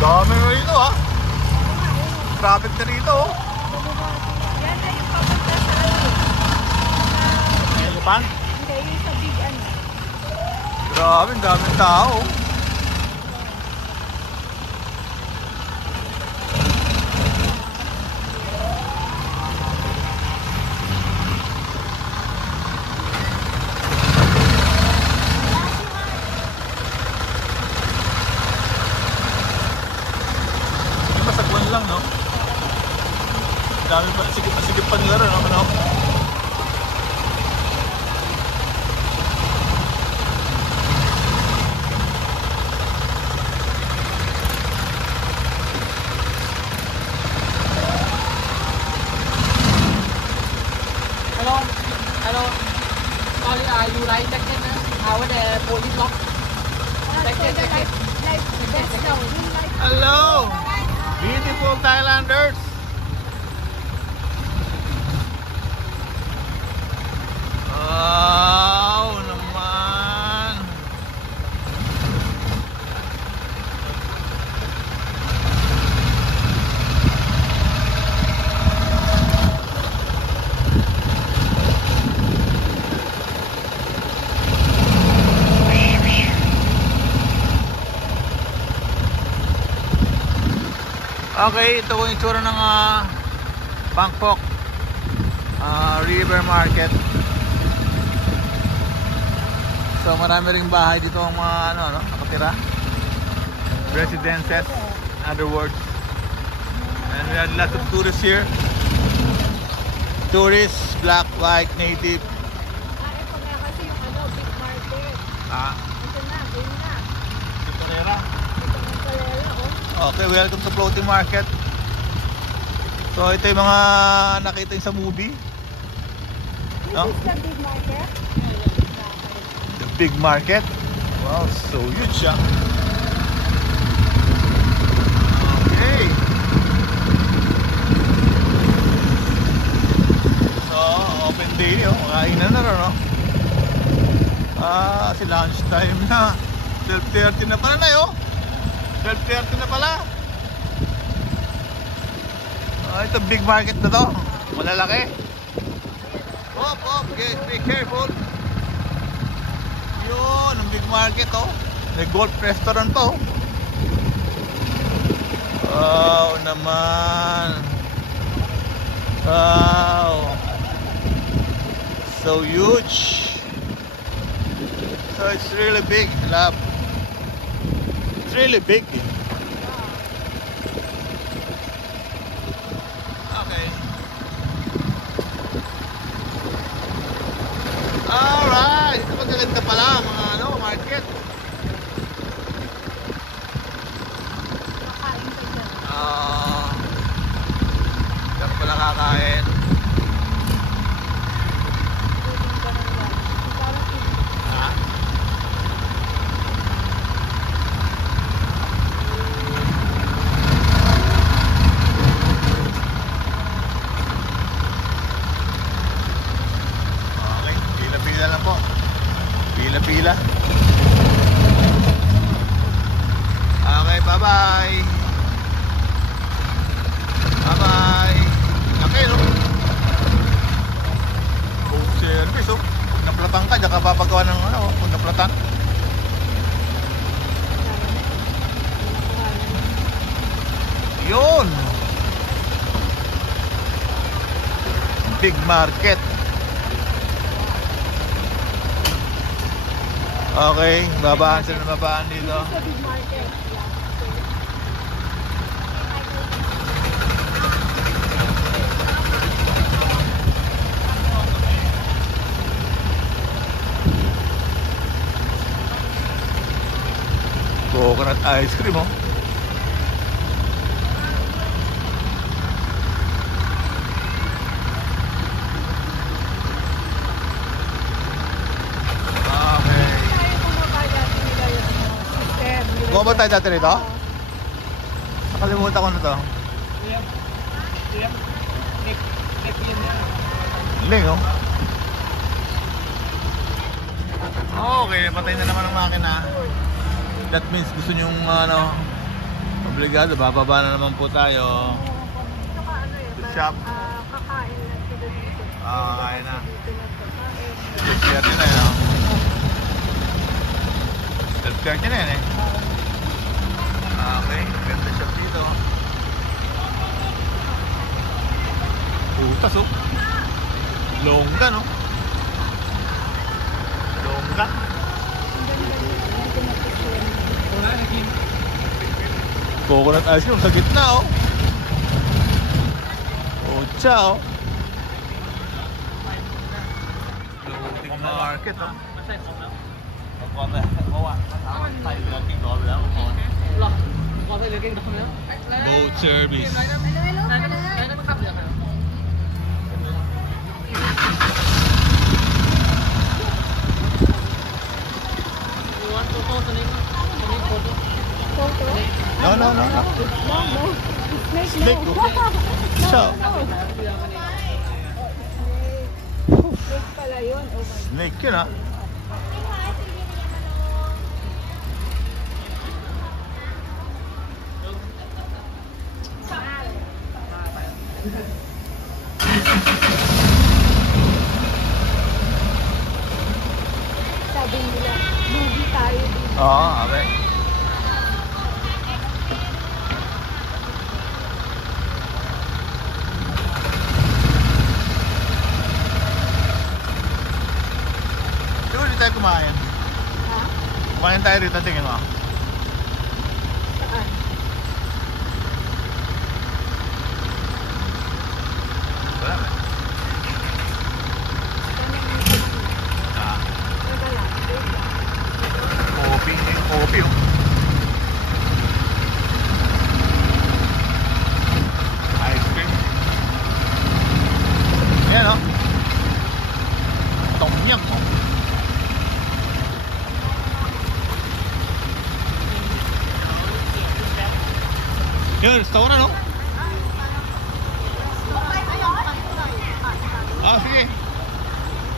Dami na rito ha. Traffic na rito oh. Yan na yung papunta sa ano. Elepan? Hindi, yung sa big ano. Grabe, ang daming tao. Lang no. Dami pa sige pa nila rin ano. Hello. Sorry, you right back then? Our police lock. Hello, beautiful Thailanders. Wow naman. Okay, ito yung itsura ng Bangkok River Market. So marami ring bahay dito ang mga nakatira. Residences, in other words. And we had lots of tourists here. Tourists, black, white, native. Ito nga kasi yung big market. Ito na, game na. Ito Kalera, oh. Okay, welcome to Floating Market. So ito yung mga nakita yung sa movie. No? This is the big market. The big market. Wow, so huge siya. Okay. So, open day oh. Kainan na rin, no? Si lunch time na. 12:30 na pala na yun. 12:30 na pala. Ito big market na to. Malalaki. Be careful. Yun, ang big market oh. May golf restaurant to. Wow naman. Wow. So huge. So it's really big, love. It's really big. Okay. Alright. Ito magaganda pala mga market. Makain ka dyan. Diyan pala kakain. Pila lang po. Pila. Okay, bye-bye. Bye-bye. Okay, no? Home service, oh. Kung naplatan ka, diyan ka papagawa ng kung naplatan. Yun. Big market. Okay, babaan sila na babaan dito. This is the big market. Coconut ice cream, oh. Bumaba tayo dati rito? Nakalimutan ko na to. Ling, oh. Okay, patay na naman ang makina. That means gusto nyong Obligado, bababa na naman po tayo. Saka ano eh, Food shop. kakain lang sila dito. Kaya na. Dito na kakain. Self-care na yun, Self-care na yan eh. Okay, ganda shop dito. Putas oh. Longga no? Longga. Coconut ice cream sa gitna oh. Ocha oh. Floating market oh. Boat service. Photo? No. No. Snake, Snake, no. Siya. Snake pala yun. Oh my Snake yun ah. Sabi nila, movie tayo dito. Oo, okay. Siguro di tayo kumain. Ha? Kumain tayo rito, tingin mo. Saan? Wala na. Ah, Teka lang, wait lang. coffee oh. Ice cream. Ayan oh. Tom yum oh. Yun, restaurant no? Ah, sige.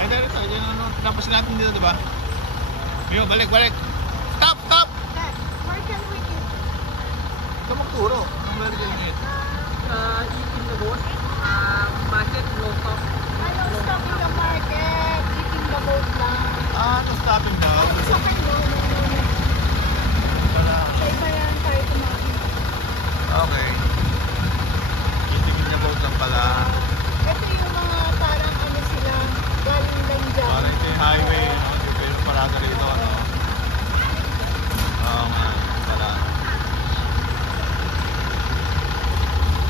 Ay, dahil ito. Yan ano, tapos natin dito, diba? Yun, balik. Stop! Dad, where can we eat? Ito magturo. Ang meron dyan yun. Eating the boat, market, local. Ano, stop in the market, eating the boat lang. Ah, ito stopping daw. Sa akin, no. Para, Sa iba yan tayo kumain. okay. Titigin niya boat lang pala. Ito yung mga parang ano sila, galing lang dyan. Para ito yung highway. No? Ito yung parada rito. Ano? Oo nga. Pala.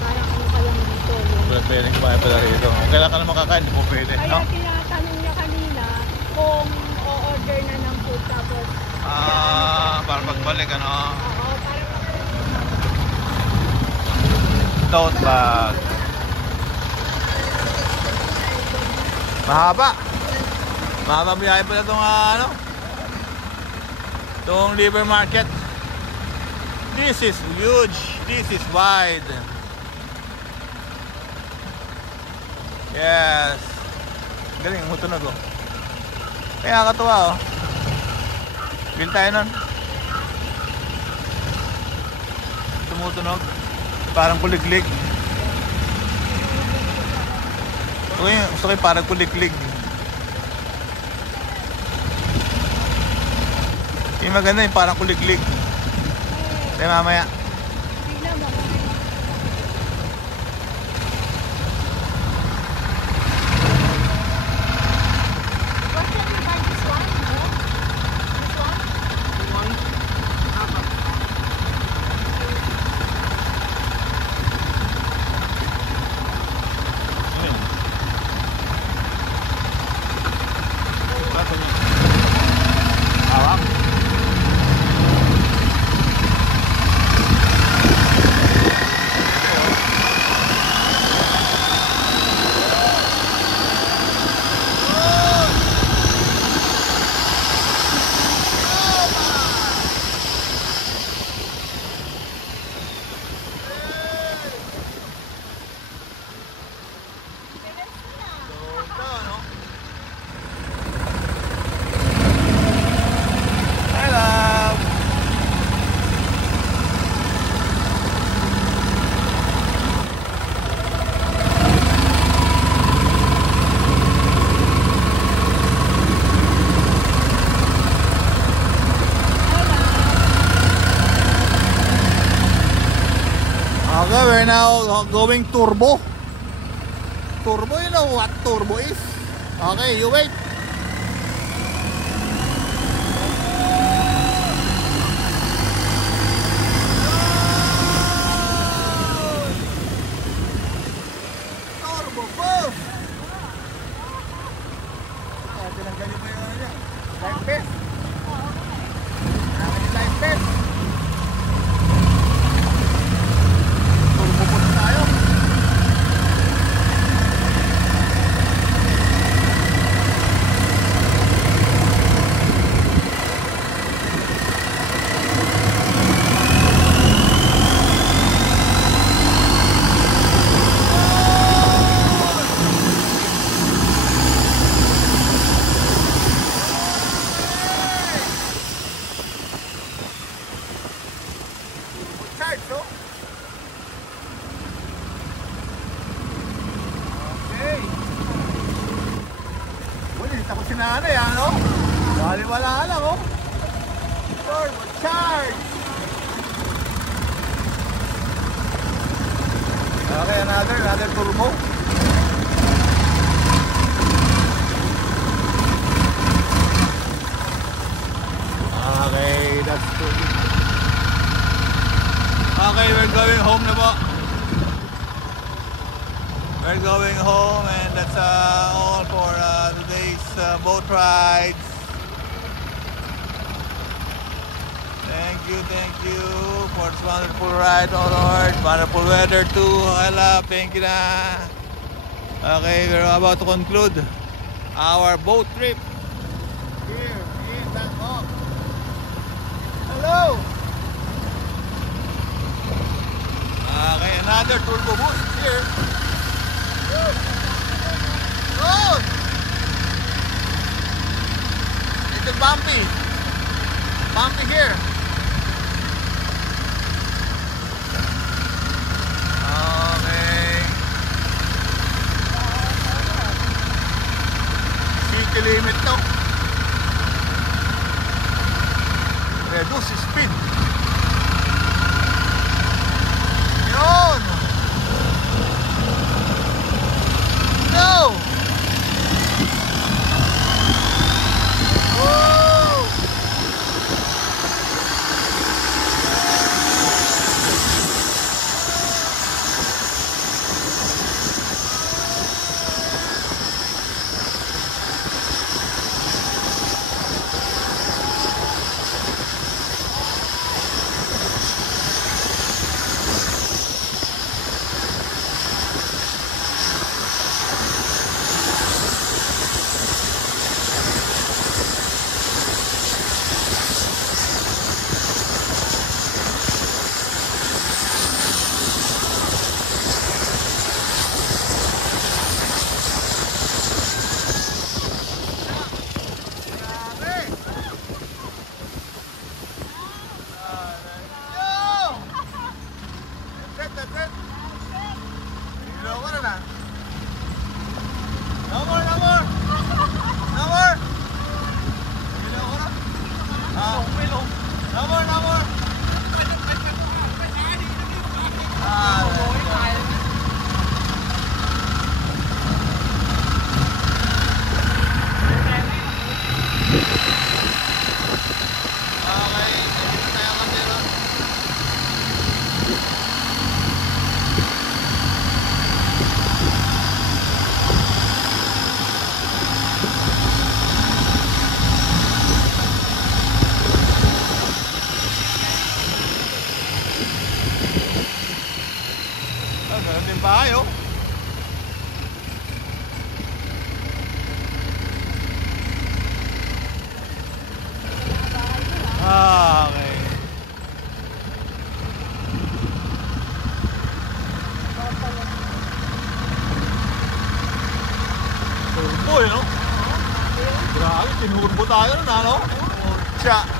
Parang ano ka lang dito. Preparing pa pala rito. Kung kailan ka na makakain, hindi mo pwede. Kaya No? tinatanong niya kanina kung o-order na ng food tapos Ah, para pagbalik ano. oo, parang Tote bag. Mahaba biyahe pala itong ano. Itong liver market. This is huge. This is wide. Yes. Galing, umutunog oh. Kaya katuwa oh. Feel tayo nun. Tumutunog. Parang kuliglig. Gusto ko yung parang kuliglig. Yung maganda yung parang kuliglig. Tayo mamaya. tignan mo. What can we buy this one? No? This one? Yun. Basta niya. Hawak. Okay, we're now going turbo. Turbo, you know what turbo is? Okay, you wait. Turbo boost! Tinanggal mo yung ano niya. Life vest. Tinanggal yung life vest. Turbo boost tayo. Charge, oh. Okay. Wala, hindi ako sinanay, ano? Bali wala lang, oh. Turbo charge. Okay, another turbo. Okay, that's turbo. Okay, we're going home na po. We're going home and that's all for today's boat rides. Thank you for this wonderful ride, oh Lord. Wonderful weather too. I love, thank you na. Okay, we're about to conclude our boat trip here in Bangkok. Hello! Okay, another turbo boost here. Good! Little bumpy. Bumpy here. Okay. City limit to. Reduce speed. Yun! No! Woo! Tayo. Okay. Turbo, no? Grabe, tinurbo tayo nun, ano? Tsa.